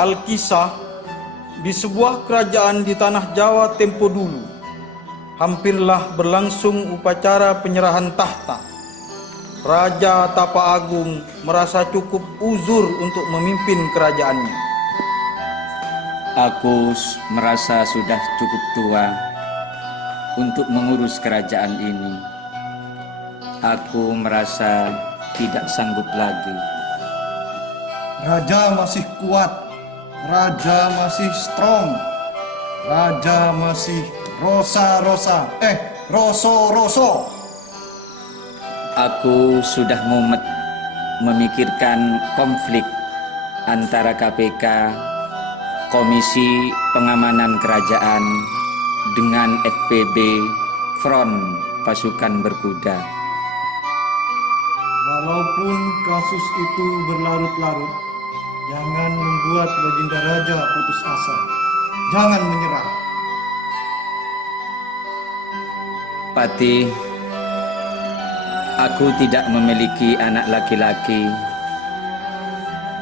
Alkisah, di sebuah kerajaan di tanah Jawa tempo dulu, hampirlah berlangsung upacara penyerahan tahta. Raja Tapa Agung merasa cukup uzur untuk memimpin kerajaannya. Aku merasa sudah cukup tua untuk mengurus kerajaan ini. Aku merasa tidak sanggup lagi. Raja masih kuat, raja masih strong, raja masih roso. Aku sudah mumet memikirkan konflik antara KPK, Komisi Pengamanan Kerajaan, dengan FPB, Front Pasukan Berkuda. Walaupun kasus itu berlarut-larut, jangan membuat Baginda Raja putus asa. Jangan menyerah. Patih, aku tidak memiliki anak laki-laki.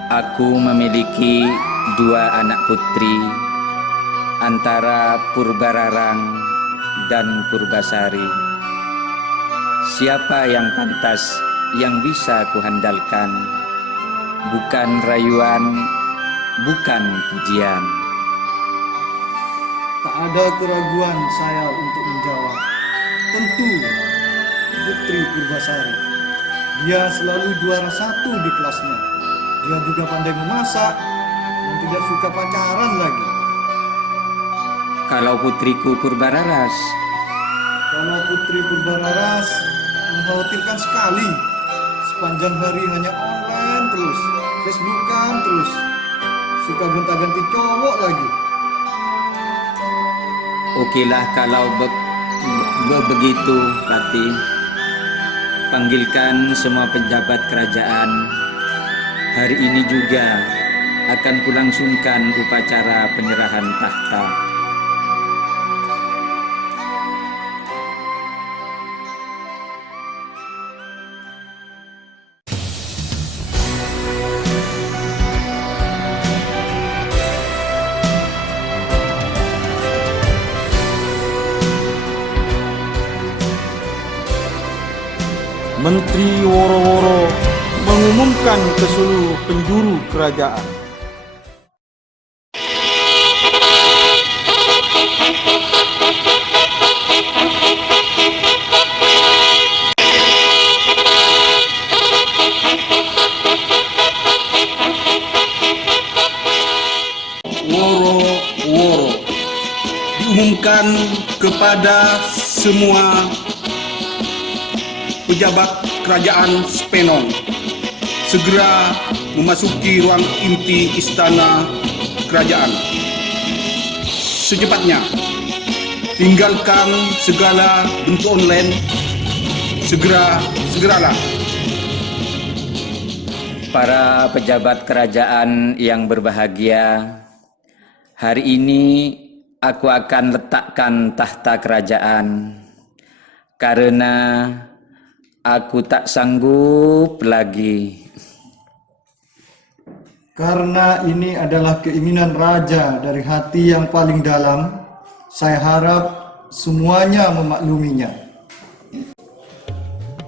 Aku memiliki 2 anak putri, antara Purbararang dan Purbasari. Siapa yang pantas yang bisa kuhandalkan? Bukan rayuan, bukan pujian. Tak ada keraguan saya untuk menjawab. Tentu Putri Purbasari. Dia selalu juara 1 di kelasnya. Dia juga pandai memasak dan tidak suka pacaran lagi. Kalau putriku Purbararas, Kalau Putri Purbararas mengkhawatirkan sekali. Sepanjang hari hanya online terus, Facebookan terus, suka gonta-ganti cowok lagi. okelah kalau begitu, Patih. Panggilkan semua pejabat kerajaan. Hari ini juga akan kulangsungkan upacara penyerahan tahta. Menteri Woro-Woro mengumumkan ke seluruh penjuru kerajaan. Woro-Woro diumumkan kepada semua pejabat kerajaan Spenong segera memasuki ruang inti istana kerajaan secepatnya. Tinggalkan segala bentuk online. Segeralah. Para pejabat kerajaan yang berbahagia, hari ini aku akan letakkan tahta kerajaan karena aku tak sanggup lagi. Karena ini adalah keinginan raja dari hati yang paling dalam, saya harap semuanya memakluminya.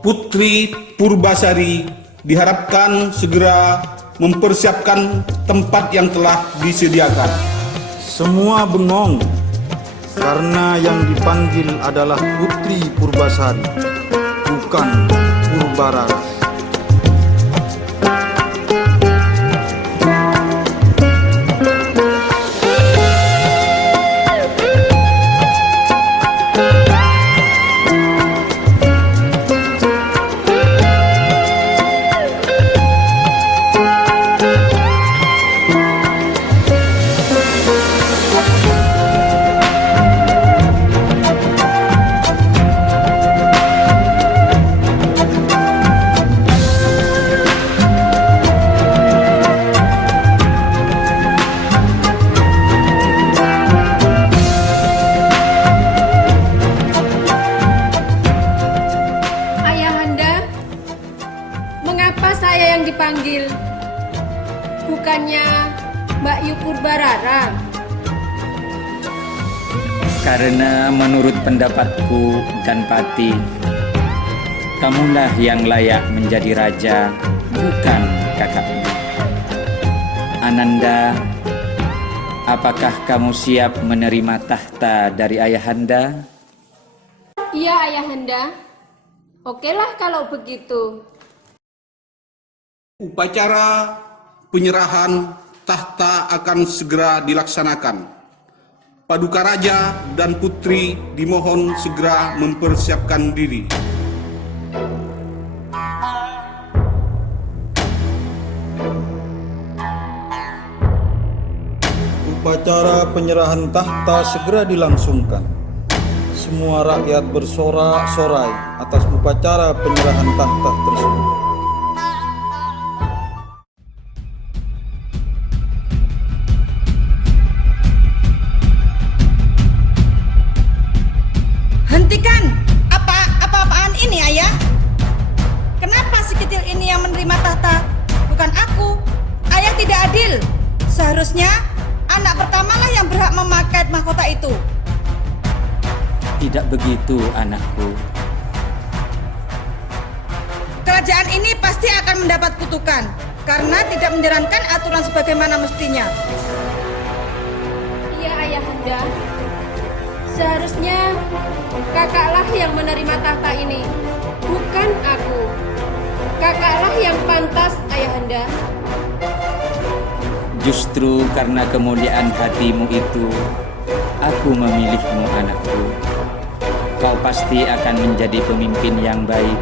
Putri Purbasari diharapkan segera mempersiapkan tempat yang telah disediakan. Semua bengong karena yang dipanggil adalah Putri Purbasari, bukan Purbararas. Mengapa saya yang dipanggil? Bukannya Mbak Yu Purbarara. Karena menurut pendapatku dan Pati, kamulah yang layak menjadi raja, bukan kakakmu. Ananda, apakah kamu siap menerima tahta dari ayahanda? Iya ayahanda. Okelah kalau begitu. Upacara penyerahan tahta akan segera dilaksanakan. Paduka Raja dan Putri dimohon segera mempersiapkan diri. Upacara penyerahan tahta segera dilangsungkan. Semua rakyat bersorak-sorai atas upacara penyerahan tahta tersebut. Hentikan! Apa-apaan ini, Ayah? Kenapa si kecil ini yang menerima tahta? Bukan aku. Ayah tidak adil. Seharusnya anak pertamalah yang berhak memakai mahkota itu. Tidak begitu, anakku. Kerajaan ini pasti akan mendapat kutukan karena tidak menjalankan aturan sebagaimana mestinya. Iya ayahanda. Seharusnya kakaklah yang menerima tahta ini, bukan aku. Kakaklah yang pantas ayahanda. Justru karena kemuliaan hatimu itu, aku memilihmu, anakku. Kau pasti akan menjadi pemimpin yang baik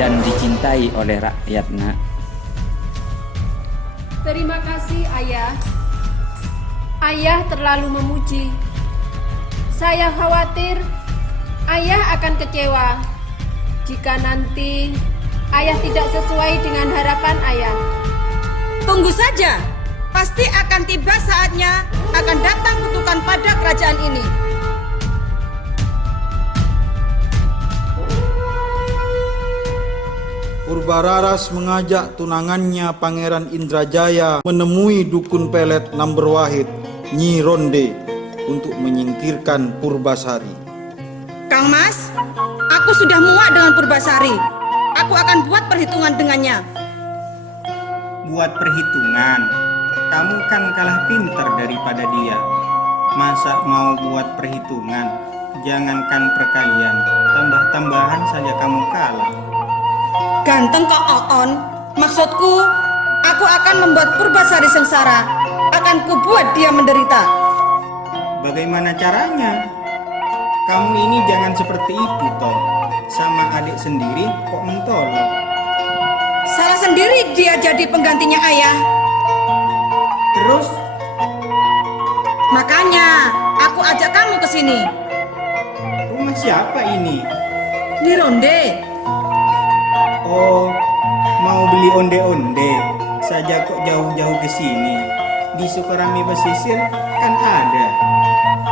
dan dicintai oleh rakyat, nak. Terima kasih ayah. Ayah terlalu memuji. Saya khawatir ayah akan kecewa jika nanti ayah tidak sesuai dengan harapan ayah. Tunggu saja. Pasti akan tiba saatnya akan datang kutukan pada kerajaan ini. Purbararas mengajak tunangannya Pangeran Indrajaya menemui dukun pelet Number Wahid, Nyi Ronde, untuk menyingkirkan Purbasari. Kang Mas, aku sudah muak dengan Purbasari. Aku akan buat perhitungan dengannya. Buat perhitungan? Kamu kan kalah pintar daripada dia. Masa mau buat perhitungan? Jangankan perkalian, tambah-tambahan saja kamu kalah. Ganteng kok Oon. Maksudku, aku akan membuat Purbasari sengsara. Akan kubuat dia menderita. Bagaimana caranya? Kamu ini jangan seperti itu toh. Sama adik sendiri kok mentolok. Salah sendiri dia jadi penggantinya ayah. Terus? Makanya aku ajak kamu ke sini. Rumah siapa ini? Nyi Ronde. Oh, mau beli onde-onde saja kok jauh-jauh ke sini. Di Sukarami Pesisir kan ada.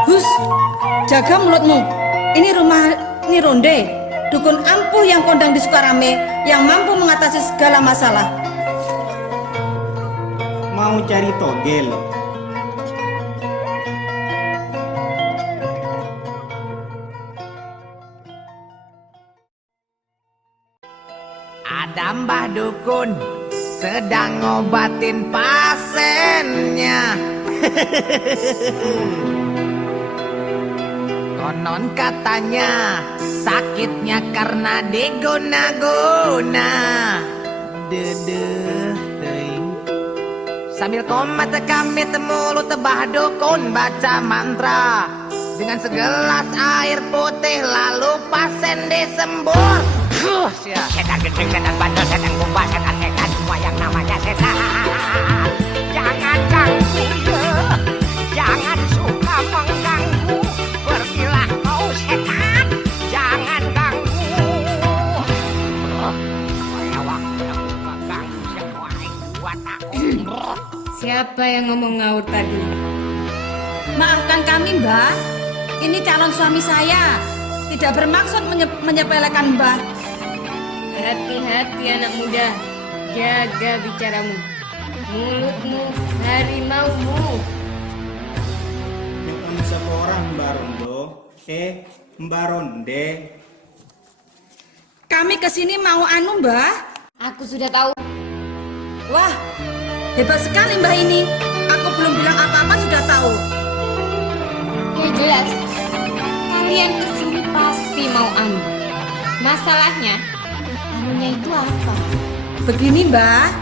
Hus, jaga mulutmu. Ini rumah Nyi Ronde, dukun ampuh yang kondang di Sukarame yang mampu mengatasi segala masalah. Mau cari togel. Ada mbah dukun sedang ngobatin pasiennya. Konon katanya sakitnya karena diguna-guna. Dedeh teuing. Sambil komat kami mulut tebah dukun baca mantra. Dengan segelas air putih lalu pasien disembur. Setan gendeng, setan bandel, setan kumbang, setan setan semua yang namanya setan. Jangan ganggu ya, jangan suka mengganggu. Pergilah kau setan, jangan ganggu. Saya waktu mengganggu semua yang buat aku. Siapa yang ngomong ngaur tadi? Maafkan kami, Mbah. Ini calon suami saya. Tidak bermaksud menyepelekan Mbah. Hati-hati anak muda, jaga bicaramu. mulutmu harimaumu. Yang siapa orang Mbak Rondo? Mbak Ronde. Kami kesini mau anu, Mbah. Aku sudah tahu. Wah, hebat sekali Mbah ini. Aku belum bilang apa-apa sudah tahu. Ya jelas, kalian kesini pasti mau anu. Masalahnya, anunya itu apa? Begini, Mbah.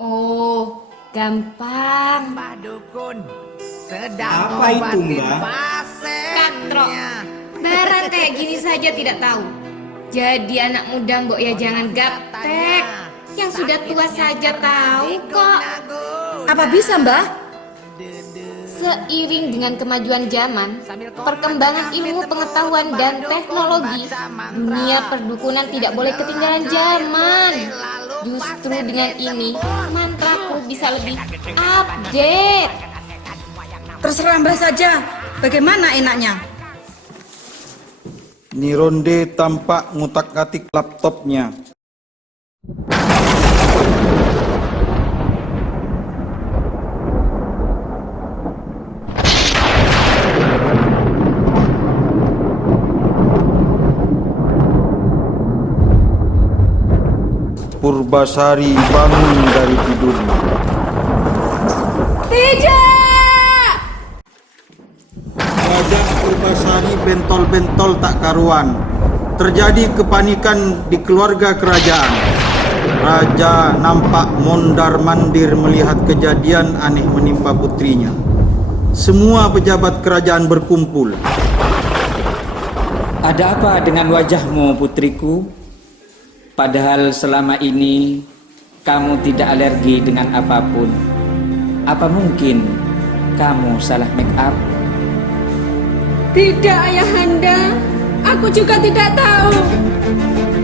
Oh, gampang. Mbah Dukun sedang Apa itu, ngobatin Mbak? Katrok. pasiennya. Barang kayak gini saja tidak tahu. Jadi anak muda mbok ya jangan gaptek. Yang sudah tua saja tahu kok. Apa bisa, Mbah? Seiring dengan kemajuan zaman, perkembangan ilmu pengetahuan dan teknologi, dunia perdukunan tidak boleh ketinggalan zaman. Justru dengan ini, mantraku bisa lebih update. Terserah Mbah saja. Bagaimana enaknya? Nironde tampak ngutak-atik laptopnya. Purbasari bangun dari tidurnya. Tidak! Wajah Purbasari bentol-bentol tak karuan. Terjadi kepanikan di keluarga kerajaan. Raja nampak mondar-mandir melihat kejadian aneh menimpa putrinya. Semua pejabat kerajaan berkumpul. Ada apa dengan wajahmu, putriku? Padahal selama ini kamu tidak alergi dengan apapun. Apa mungkin kamu salah make up? Tidak, Ayahanda. Aku juga tidak tahu.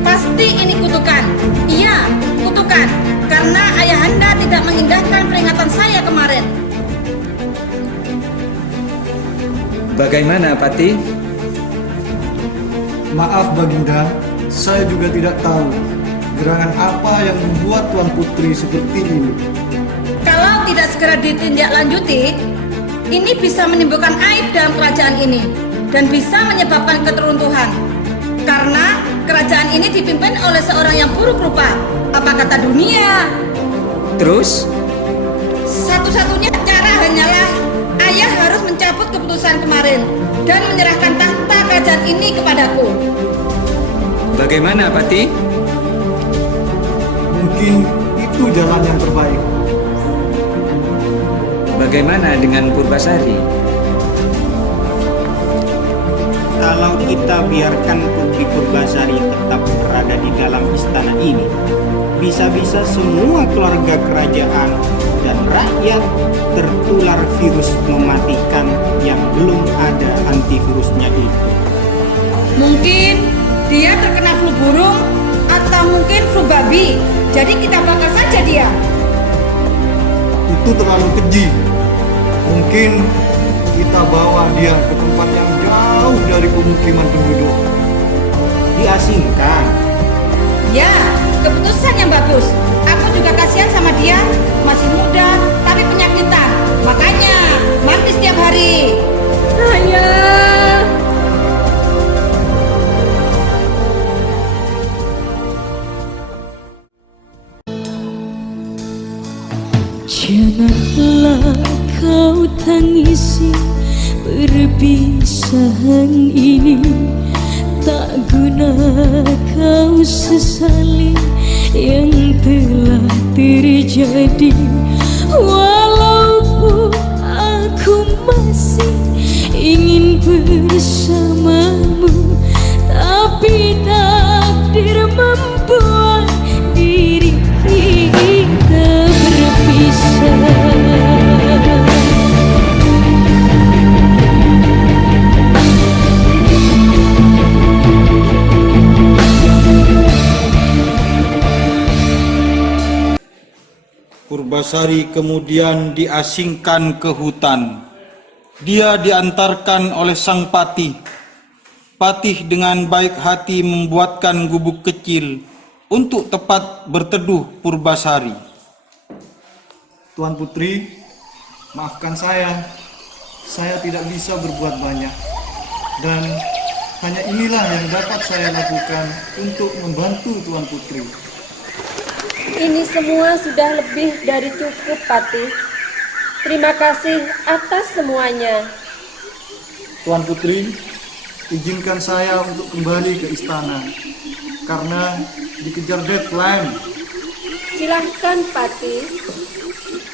Pasti ini kutukan. Iya, kutukan. Karena Ayahanda tidak mengindahkan peringatan saya kemarin. Bagaimana, Pati? Maaf Baginda, saya juga tidak tahu gerangan apa yang membuat Tuan Putri seperti ini. Kalau tidak segera ditindaklanjuti, ini bisa menimbulkan aib dalam kerajaan ini dan bisa menyebabkan keteruntuhan. Karena kerajaan ini dipimpin oleh seorang yang buruk rupa. Apa kata dunia? Terus? Satu-satunya cara hanyalah ayah harus mencabut keputusan kemarin dan menyerahkan tahta kerajaan ini kepadaku. Bagaimana, Pati? Mungkin itu jalan yang terbaik. Bagaimana dengan Purbasari? Kalau kita biarkan Putri Purbasari tetap berada di dalam istana ini, bisa-bisa semua keluarga kerajaan dan rakyat tertular virus mematikan yang belum ada antivirusnya itu. Mungkin dia terkena flu burung atau mungkin flu babi. Jadi kita bakar saja dia. Itu terlalu keji. Mungkin kita bawa dia ke tempat yang jauh dari pemukiman penduduk. Diasingkan. Ya, keputusan yang bagus. Aku juga kasihan sama dia. Masih muda tapi penyakitan. Makanya mandi setiap hari. Ayah. Janganlah kau tangisi perpisahan ini. Tak guna kau sesali yang telah terjadi. Walaupun aku masih ingin bersamamu, tapi takdir membuat diri kita berpisah. Purbasari kemudian diasingkan ke hutan. Dia diantarkan oleh sang patih. Patih dengan baik hati membuatkan gubuk kecil untuk tempat berteduh Purbasari. Tuan Putri, maafkan saya tidak bisa berbuat banyak. Dan hanya inilah yang dapat saya lakukan untuk membantu Tuan Putri. Ini semua sudah lebih dari cukup, Patih. Terima kasih atas semuanya. Tuan Putri, izinkan saya untuk kembali ke istana karena dikejar deadline. Silahkan, Patih.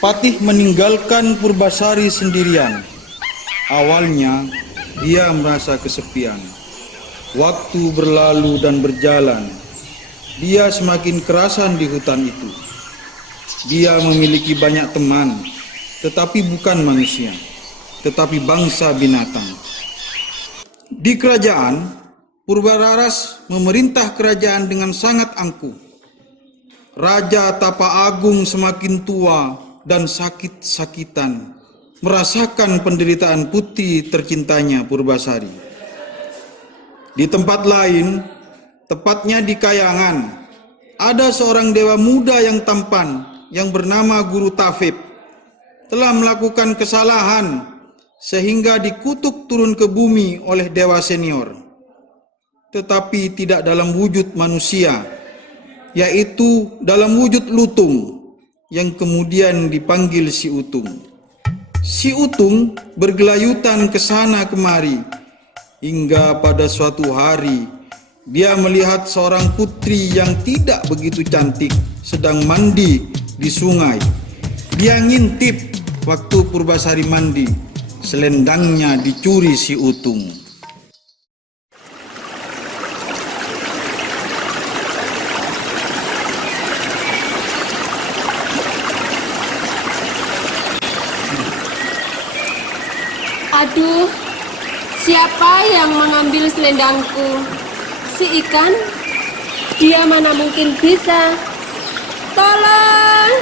Patih meninggalkan Purbasari sendirian. Awalnya dia merasa kesepian. Waktu berlalu dan berjalan. Dia semakin kerasan di hutan itu. Dia memiliki banyak teman, tetapi bukan manusia, tetapi bangsa binatang. Di kerajaan, Purbararas memerintah kerajaan dengan sangat angkuh. Raja Tapa Agung semakin tua dan sakit-sakitan, merasakan penderitaan putri tercintanya Purbasari. Di tempat lain, tepatnya di Kayangan, ada seorang dewa muda yang tampan yang bernama Guru Tafib telah melakukan kesalahan sehingga dikutuk turun ke bumi oleh dewa senior, tetapi tidak dalam wujud manusia, yaitu dalam wujud lutung yang kemudian dipanggil Si Utung. Si Utung bergelayutan ke sana kemari hingga pada suatu hari dia melihat seorang putri yang tidak begitu cantik sedang mandi di sungai. Dia ngintip waktu Purbasari mandi, selendangnya dicuri Si Utung. Aduh, siapa yang mengambil selendangku? Si ikan? Dia mana mungkin bisa. Tolong!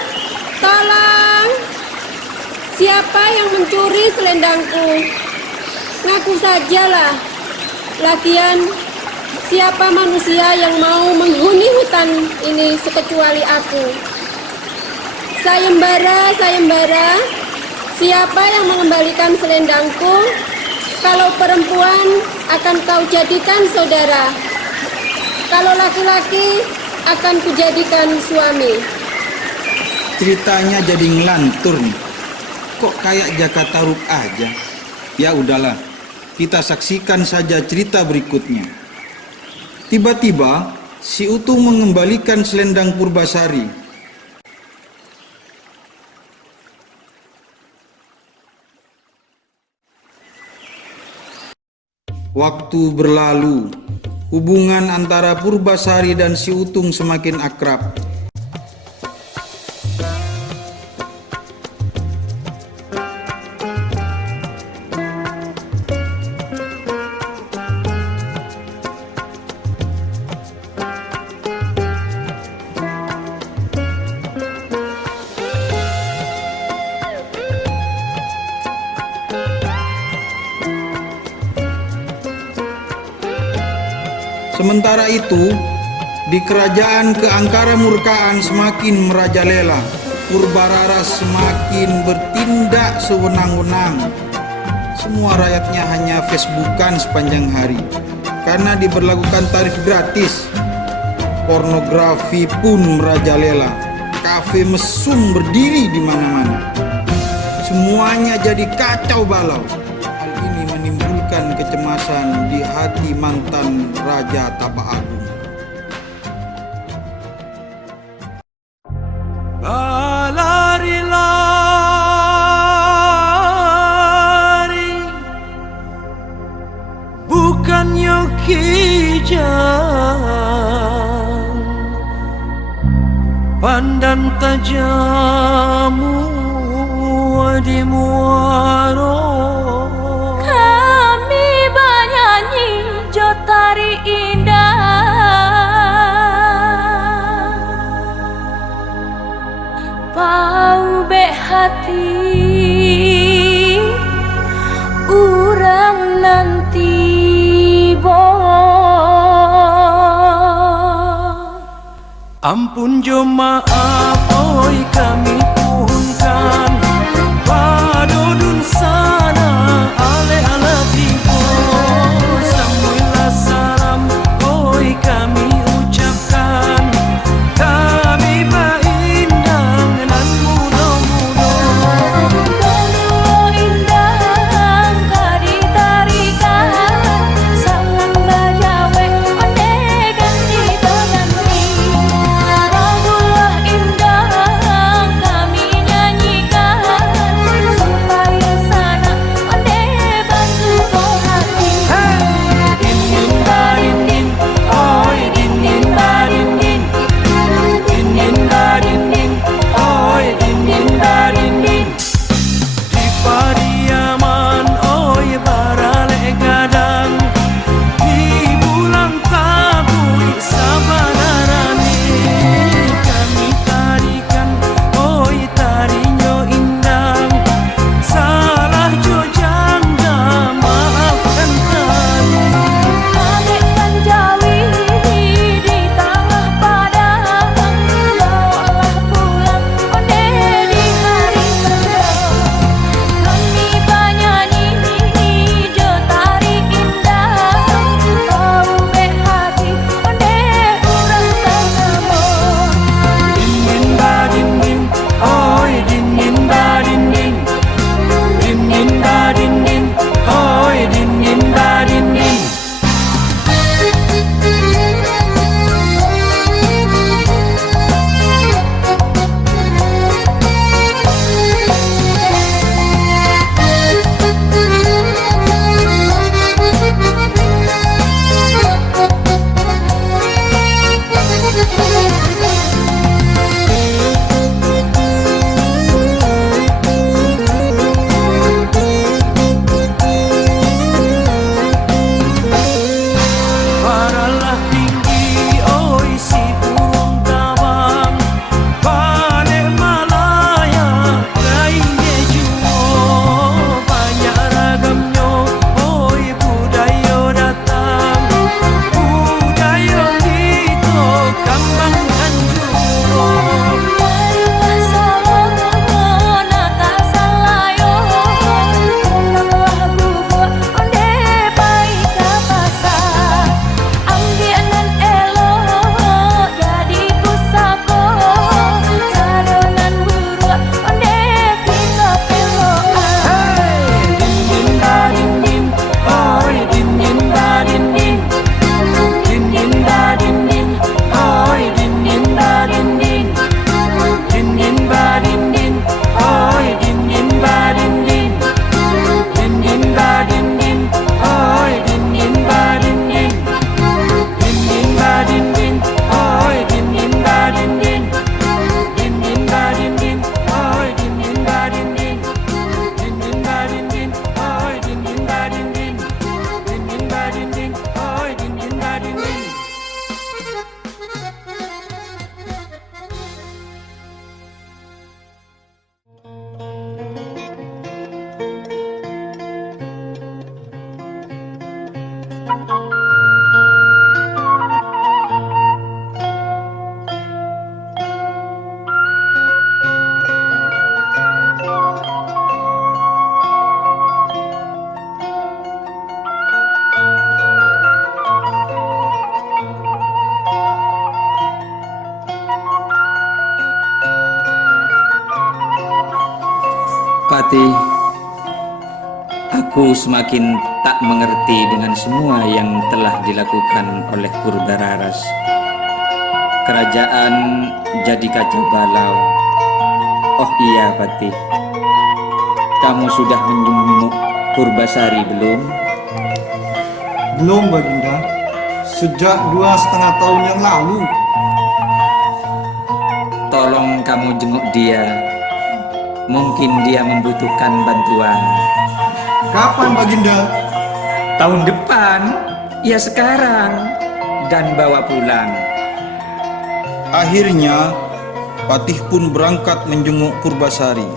Tolong! Siapa yang mencuri selendangku? Ngaku sajalah. Lagian, siapa manusia yang mau menghuni hutan ini sekecuali aku? Sayembara, sayembara, siapa yang mengembalikan selendangku? Kalau perempuan akan kau jadikan saudara. Kalau laki-laki akan kujadikan suami. Ceritanya jadi ngelantur nih. Kok kayak Jaka Tarub aja? Ya udahlah, kita saksikan saja cerita berikutnya. Tiba-tiba, Si Utung mengembalikan selendang Purbasari. Waktu berlalu, hubungan antara Purbasari dan Si Utung semakin akrab. Sementara itu, di kerajaan keangkara murkaan semakin merajalela. Purbararas semakin bertindak sewenang-wenang. Semua rakyatnya hanya Facebookan sepanjang hari karena diberlakukan tarif gratis. Pornografi pun merajalela. Kafe mesum berdiri di mana-mana. Semuanya jadi kacau balau. Hal ini menimbulkan kecemasan di hati mantan Raja Tapa Agung. Lari-lari bukannya kijang, pandan tajamu di muaro. Kami bernyanyi jotari indah, Pau Ampun jo maaf oi kami pohonkan padodun sana ale ala tibo samuila salam oi kami ucapkan kami baindang nan mudo-mudo Indang kaditarikan sangan bajawe onde ganti ganti Ragulah indang kami nyanyikan supaya sana onde basuh hati Din din ba din din oi din din ba din din din din ba din din oi din din ba din din di pariaman oi barale gadang di bulan tabui sabanarani kami tarikan oi tarinyo indang salah jo jangga maafkan kami Adek Panjawi di tengah padang bawalah pulang onde di hari senja kami banyanyi jo tari indah kau be hati onde urang tersebut din din ba din din oi din din ba din din din din ba din din oi din din ba din din Paralah tinggi oi si burung tabang Pane Malaya kainge juo banyak ragamnya oi budayo datang budayo itu kembangkan juo Marilah salon nata salayo unanglah guguk onde baik ka pasar ambianan elo jadi pusako sadonan buruak onde kita peloan din din ba din din oi din din ba din din din din ba din din oi din din ba din din din din ba din din oi din din ba din din din din ba din din oi din din ba din din din din ba din din oi din din ba din din din din ba din din oi din din ba din din din din ba din din oi din din ba din din din din ba din din oi din din ba din din Pati, aku semakin tak mengerti dengan semua yang telah dilakukan oleh Purbararas. Kerajaan jadi kacau balau. Oh iya Pati, kamu sudah menjenguk Purbasari belum? Belum Baginda, sejak 2,5 tahun yang lalu. Tolong kamu jenguk dia. Mungkin dia membutuhkan bantuan. Kapan Baginda? Tahun depan, ya sekarang. Dan bawa pulang. Akhirnya, Patih pun berangkat menjenguk Purbasari.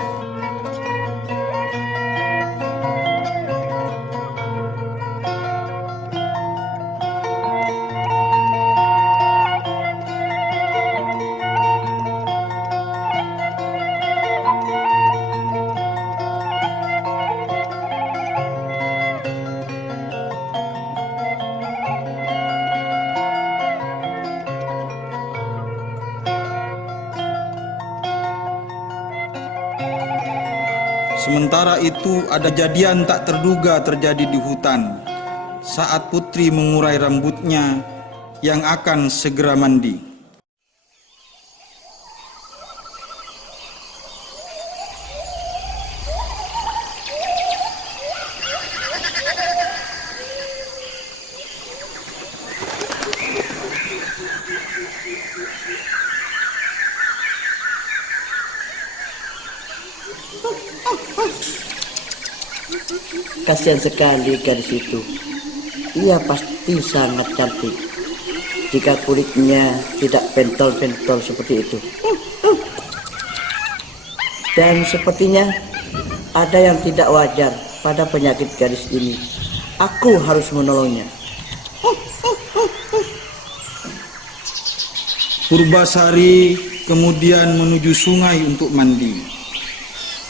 Sementara itu ada kejadian tak terduga terjadi di hutan saat putri mengurai rambutnya yang akan segera mandi. Kasihan sekali gadis itu. Ia pasti sangat cantik jika kulitnya tidak pentol-pentol seperti itu. Dan sepertinya ada yang tidak wajar pada penyakit gadis ini. Aku harus menolongnya. Purbasari kemudian menuju sungai untuk mandi.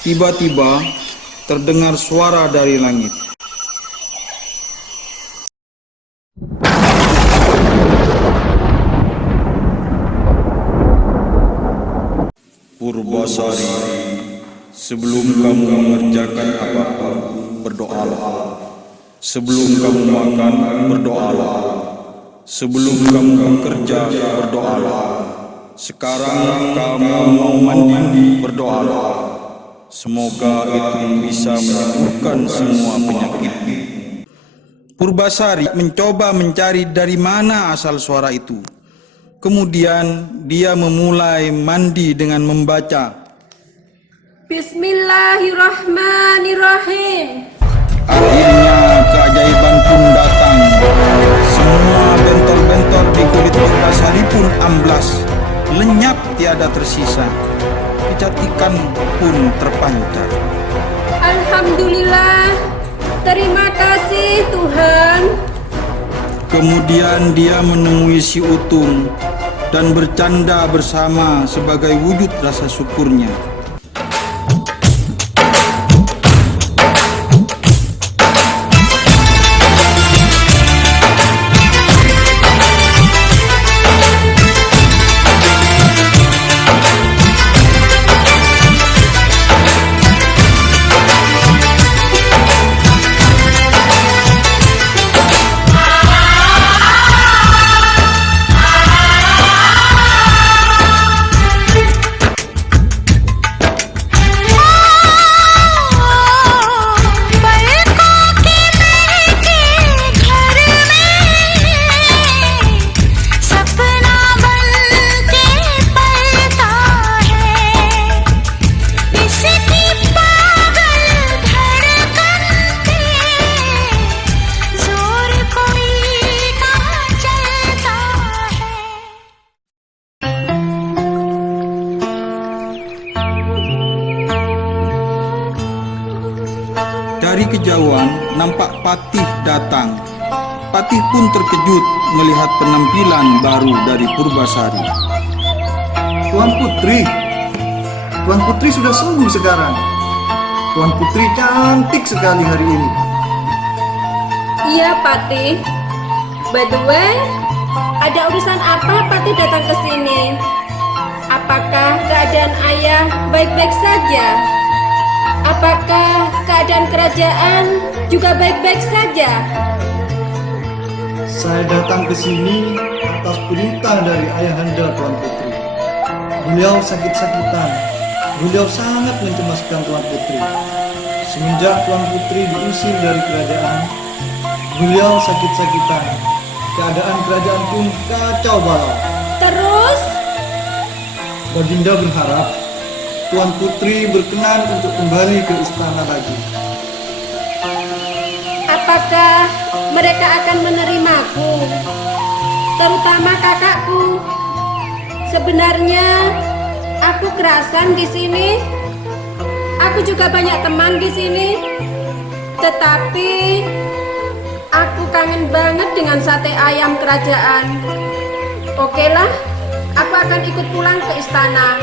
Tiba-tiba terdengar suara dari langit. Purbasari, sebelum kamu mengerjakan apapun, berdoalah. Sebelum kamu makan, berdoalah. Sebelum kamu bekerja, berdoalah. Sekarang kamu mau mandi, berdoalah. Semoga itu bisa menyembuhkan semua penyakitmu. Purbasari mencoba mencari dari mana asal suara itu. Kemudian dia memulai mandi dengan membaca, Bismillahirrahmanirrahim. Akhirnya keajaiban pun datang. Semua bentol-bentol di kulit Purbasari pun amblas, lenyap tiada tersisa. Kecantikan pun terpancar. Alhamdulillah. Terima kasih Tuhan. Kemudian dia menemui si Utung dan bercanda bersama sebagai wujud rasa syukurnya. Dari kejauhan nampak Patih datang. Patih pun terkejut melihat penampilan baru dari Purbasari. Tuan Putri sudah sembuh sekarang. Tuan Putri cantik sekali hari ini. Iya Patih. By the way, ada urusan apa Patih datang ke sini? Apakah keadaan ayah baik-baik saja? Apakah keadaan kerajaan juga baik-baik saja? Saya datang ke sini atas perintah dari ayahanda Tuan Putri. Beliau sakit-sakitan. Beliau sangat mencemaskan Tuan Putri. Semenjak Tuan Putri diusir dari kerajaan, beliau sakit-sakitan. Keadaan kerajaan pun kacau balau. Terus? Baginda berharap Tuan Putri berkenan untuk kembali ke istana lagi. Apakah mereka akan menerimaku? Terutama kakakku. Sebenarnya aku kerasan di sini. Aku juga banyak teman di sini. Tetapi aku kangen banget dengan sate ayam kerajaan. Oke lah, aku akan ikut pulang ke istana.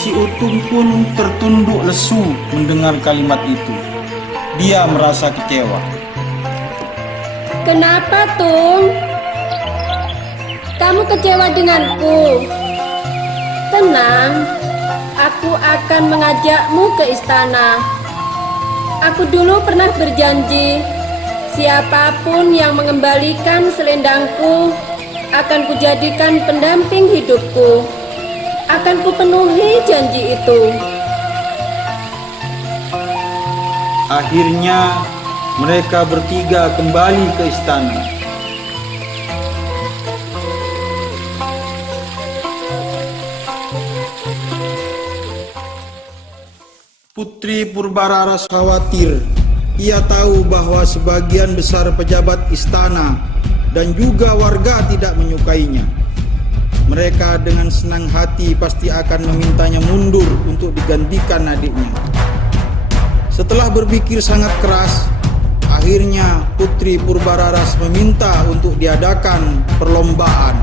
Si Utung pun tertunduk lesu mendengar kalimat itu. Dia merasa kecewa. Kenapa, Tung? Kamu kecewa denganku? Tenang, aku akan mengajakmu ke istana. Aku dulu pernah berjanji, siapapun yang mengembalikan selendangku akan kujadikan pendamping hidupku. Akan kupenuhi janji itu. Akhirnya mereka bertiga kembali ke istana. Putri Purbararas khawatir. Ia tahu bahwa sebagian besar pejabat istana dan juga warga tidak menyukainya. Mereka dengan senang hati pasti akan memintanya mundur untuk digantikan adiknya. Setelah berpikir sangat keras, akhirnya Putri Purbararas meminta untuk diadakan perlombaan.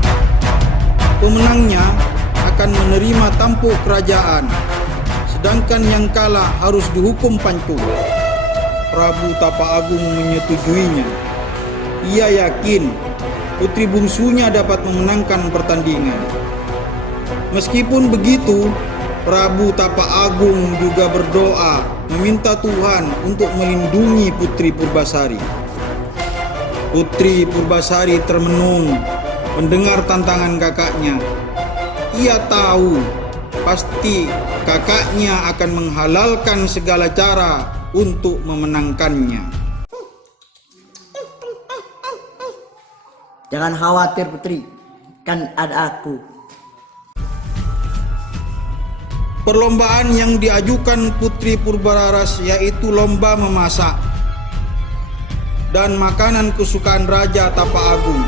Pemenangnya akan menerima tampuk kerajaan, sedangkan yang kalah harus dihukum pancung. Prabu Tapa Agung menyetujuinya. Ia yakin putri bungsunya dapat memenangkan pertandingan. Meskipun begitu, Prabu Tapa Agung juga berdoa meminta Tuhan untuk melindungi Putri Purbasari. Putri Purbasari termenung mendengar tantangan kakaknya. Ia tahu pasti kakaknya akan menghalalkan segala cara untuk memenangkannya. Jangan khawatir Putri, kan ada aku. Perlombaan yang diajukan Putri Purbararas yaitu lomba memasak dan makanan kesukaan Raja Tapa Agung.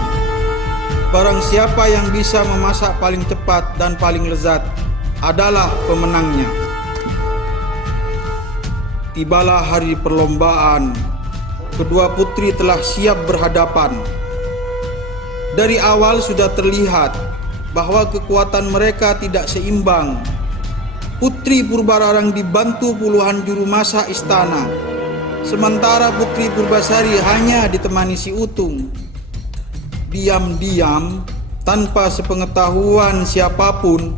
Barang siapa yang bisa memasak paling cepat dan paling lezat adalah pemenangnya. Tibalah hari perlombaan. Kedua putri telah siap berhadapan. Dari awal sudah terlihat bahwa kekuatan mereka tidak seimbang. Putri Purbararas dibantu puluhan juru masak istana, sementara Putri Purbasari hanya ditemani si Utung. Diam-diam, tanpa sepengetahuan siapapun,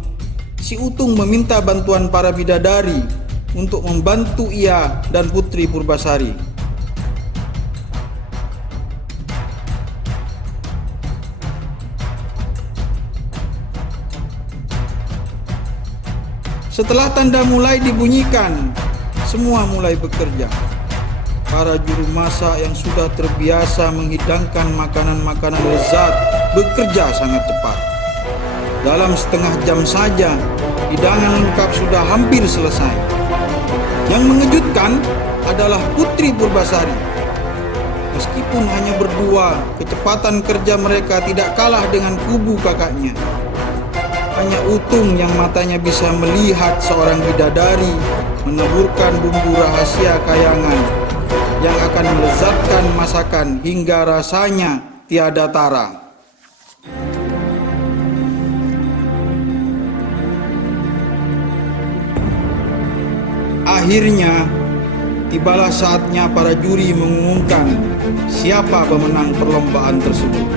si Utung meminta bantuan para bidadari untuk membantu ia dan Putri Purbasari. Setelah tanda mulai dibunyikan, semua mulai bekerja. Para juru masak yang sudah terbiasa menghidangkan makanan-makanan lezat bekerja sangat cepat. Dalam setengah jam saja, hidangan lengkap sudah hampir selesai. Yang mengejutkan adalah Putri Purbasari. Meskipun hanya berdua, kecepatan kerja mereka tidak kalah dengan kubu kakaknya. Hanya Utung yang matanya bisa melihat seorang bidadari menaburkan bumbu rahasia kayangan yang akan melezatkan masakan hingga rasanya tiada tara. Akhirnya, tibalah saatnya para juri mengumumkan siapa pemenang perlombaan tersebut.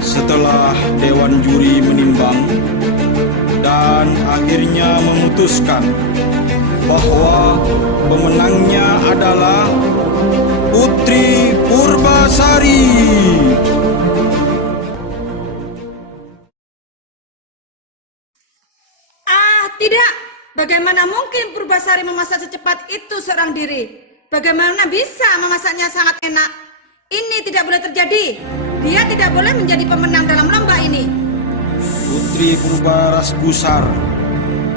Setelah Dewan Juri menimbang dan akhirnya memutuskan bahwa pemenangnya adalah Putri Purbasari. Tidak, bagaimana mungkin Purbasari memasak secepat itu seorang diri? Bagaimana bisa memasaknya sangat enak? Ini tidak boleh terjadi. Dia tidak boleh menjadi pemenang dalam lomba ini. Putri Purbararas gusar.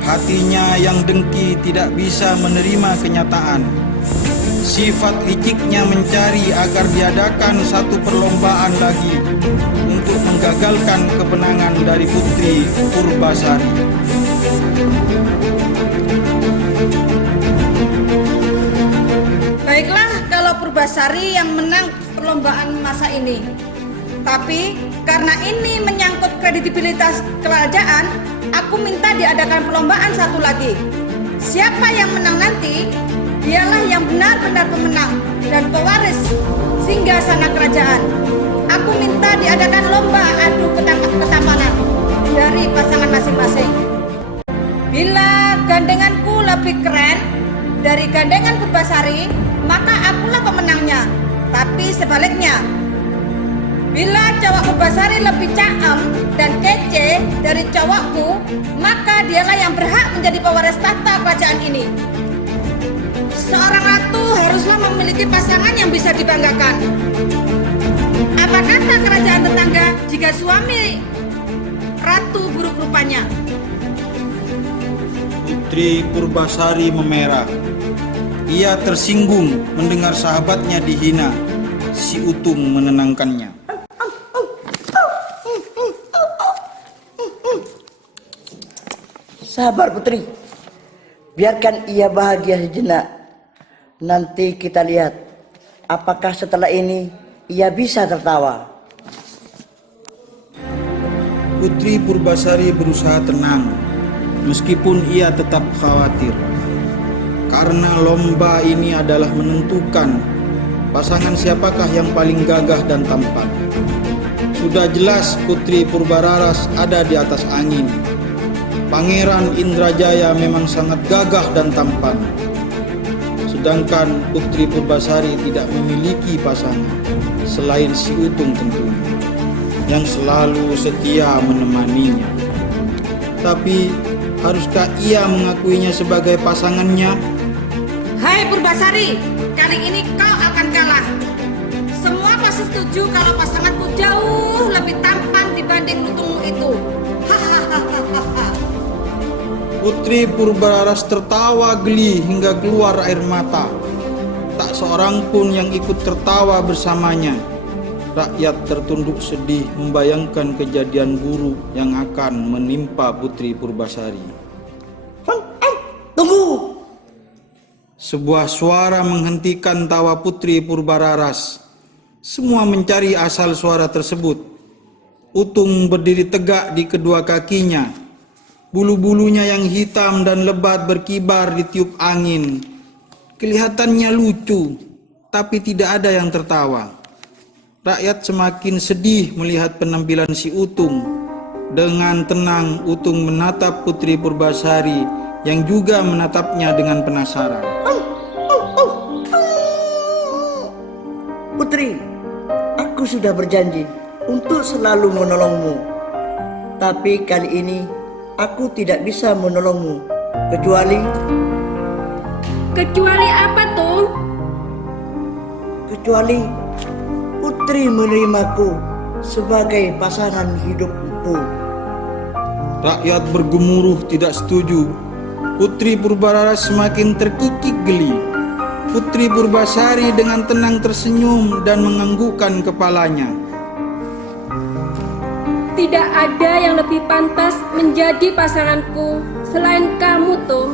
Hatinya yang dengki tidak bisa menerima kenyataan. Sifat liciknya mencari agar diadakan satu perlombaan lagi untuk menggagalkan kemenangan dari Putri Purbasari. Baiklah, kalau Purbasari yang menang perlombaan masa ini. Tapi karena ini menyangkut kredibilitas kerajaan, aku minta diadakan perlombaan satu lagi. Siapa yang menang nanti, dialah yang benar-benar pemenang dan pewaris singgasana kerajaan. Aku minta diadakan lomba adu ketampanan dari pasangan masing-masing. Bila gandenganku lebih keren dari gandengan Purbasari, maka akulah pemenangnya. Tapi sebaliknya, bila cowok Purbasari lebih caem dan kece dari cowokku, maka dialah yang berhak menjadi pewaris tahta kerajaan ini. Seorang ratu haruslah memiliki pasangan yang bisa dibanggakan. Apa kata kerajaan tetangga jika suami ratu buruk rupanya? Putri Purbasari memerah. Ia tersinggung mendengar sahabatnya dihina. Si Utung menenangkannya. Sabar Putri, biarkan ia bahagia sejenak. Nanti kita lihat apakah setelah ini ia bisa tertawa. Putri Purbasari berusaha tenang, meskipun ia tetap khawatir. Karena lomba ini adalah menentukan pasangan siapakah yang paling gagah dan tampan. Sudah jelas Putri Purbararas ada di atas angin. Pangeran Indrajaya memang sangat gagah dan tampan. Sedangkan Putri Purbasari tidak memiliki pasangan selain si Utung tentunya, yang selalu setia menemaninya. Tapi haruskah ia mengakuinya sebagai pasangannya? Hai Purbasari, kali ini kau akan kalah. Semua pasti setuju kalau pasanganku jauh lebih tampan dibanding Utungmu itu. Putri Purbararas tertawa geli hingga keluar air mata. Tak seorang pun yang ikut tertawa bersamanya. Rakyat tertunduk sedih membayangkan kejadian buruk yang akan menimpa Putri Purbasari. Tunggu! Sebuah suara menghentikan tawa Putri Purbararas. Semua mencari asal suara tersebut. Utung berdiri tegak di kedua kakinya. Bulu-bulunya yang hitam dan lebat berkibar ditiup angin. Kelihatannya lucu, tapi tidak ada yang tertawa. Rakyat semakin sedih melihat penampilan si Utung. Dengan tenang Utung menatap Putri Purbasari yang juga menatapnya dengan penasaran. Putri, aku sudah berjanji untuk selalu menolongmu. Tapi kali ini aku tidak bisa menolongmu, Kecuali apa tuh? Kecuali Putri menerimaku sebagai pasangan hidupku. Rakyat bergemuruh tidak setuju. Putri Purbararas semakin terkikik geli. Putri Purbasari dengan tenang tersenyum dan menganggukkan kepalanya. Tidak ada yang lebih pantas menjadi pasanganku selain kamu tuh.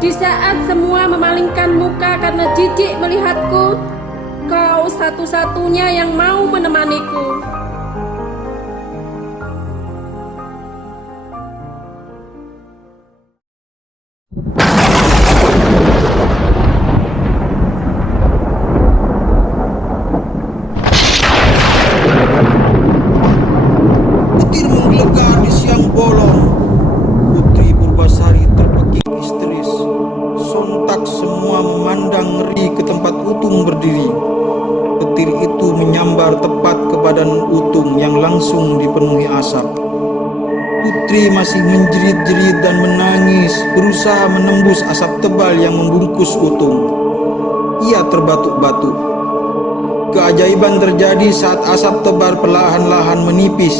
Di saat semua memalingkan muka karena jijik melihatku, kau satu-satunya yang mau menemaniku. Petir menggelegar di siang bolong. Putri Purbasari terpekik histeris. Sontak semua memandang ngeri ke tempat Utung berdiri. Petir itu menyambar tepat ke badan Utung yang langsung dipenuhi asap. Putri masih menjerit-jerit dan menangis, berusaha menembus asap tebal yang membungkus Utung. Ia terbatuk-batuk. Keajaiban terjadi saat asap tebal perlahan-lahan menipis.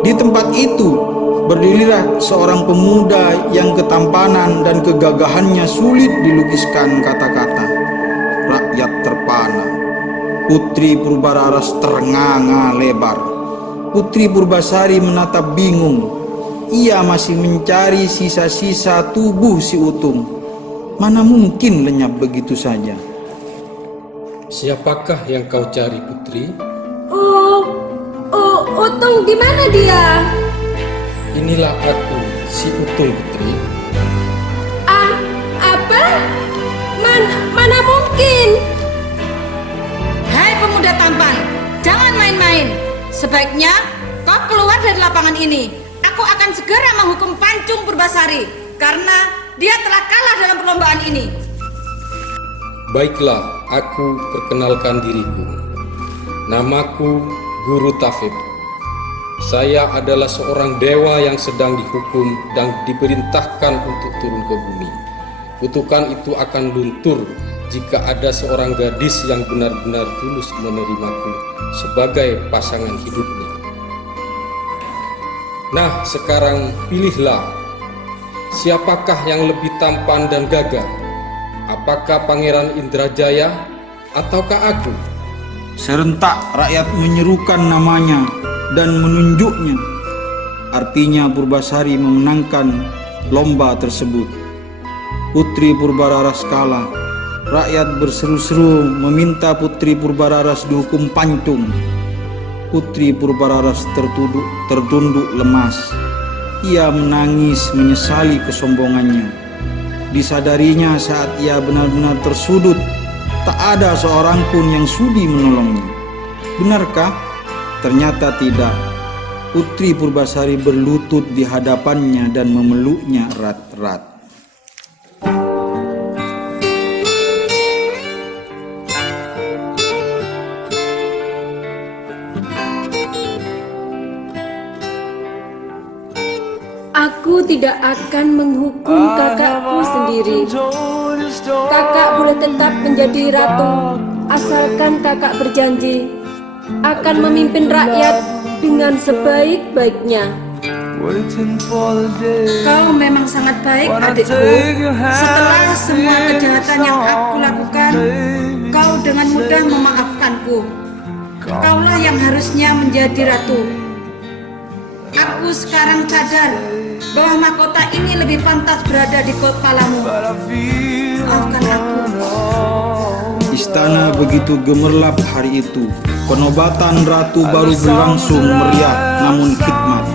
Di tempat itu berdirilah seorang pemuda yang ketampanan dan kegagahannya sulit dilukiskan kata-kata. Rakyat terpana. Putri Purbararas ternganga lebar. Putri Purbasari menatap bingung. Ia masih mencari sisa-sisa tubuh si Utung. Mana mungkin lenyap begitu saja. Siapakah yang kau cari, Putri? Utung, di mana dia? Inilah aku, si Utul, Putri. Apa? Mana mungkin? Hai pemuda tampan, jangan main-main. Sebaiknya kau keluar dari lapangan ini. Aku akan segera menghukum Pancung Purbasari karena dia telah kalah dalam perlombaan ini. Baiklah, aku perkenalkan diriku. Namaku Guru Tafib. Saya adalah seorang dewa yang sedang dihukum dan diperintahkan untuk turun ke bumi. Kutukan itu akan luntur jika ada seorang gadis yang benar-benar tulus menerimaku sebagai pasangan hidupnya. Nah, sekarang pilihlah, siapakah yang lebih tampan dan gagah? Apakah Pangeran Indrajaya ataukah aku? Serentak rakyat menyerukan namanya dan menunjuknya. Artinya Purbasari memenangkan lomba tersebut. Putri Purbararas kalah. Rakyat berseru-seru meminta Putri Purbararas dihukum Pancung. Putri Purbararas tertunduk lemas. Ia menangis menyesali kesombongannya. Disadarinya saat ia benar-benar tersudut, tak ada seorang pun yang sudi menolongnya. Benarkah? Ternyata tidak. Putri Purbasari berlutut di hadapannya dan memeluknya erat-erat. Aku tidak akan menghukum kakakku sendiri. Kakak boleh tetap menjadi ratu, asalkan kakak berjanji akan memimpin rakyat dengan sebaik-baiknya. Kau memang sangat baik, adikku. Setelah semua kejahatan yang aku lakukan, kau dengan mudah memaafkanku. Kaulah yang harusnya menjadi ratu. Aku sekarang sadar bahwa mahkota ini lebih pantas berada di kepalamu. Maafkan aku. Istana begitu gemerlap hari itu. Penobatan ratu baru berlangsung meriah namun khidmat.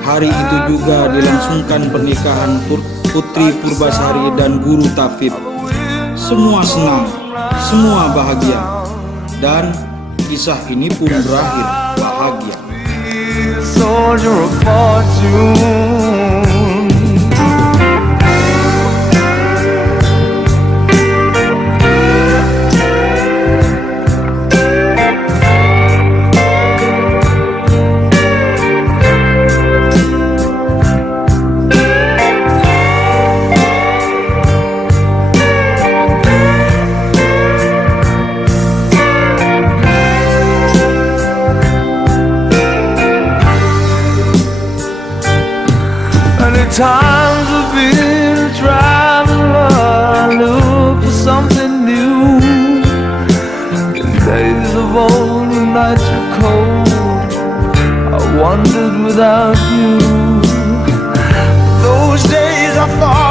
Hari itu juga dilangsungkan pernikahan Putri Purbasari dan Guru Tafib. Semua senang, semua bahagia, dan kisah ini pun berakhir bahagia. Soldier of fortune. Times I've been a traveler, I look for something new. In days of old, when nights were cold, I wandered without you. Those days I thought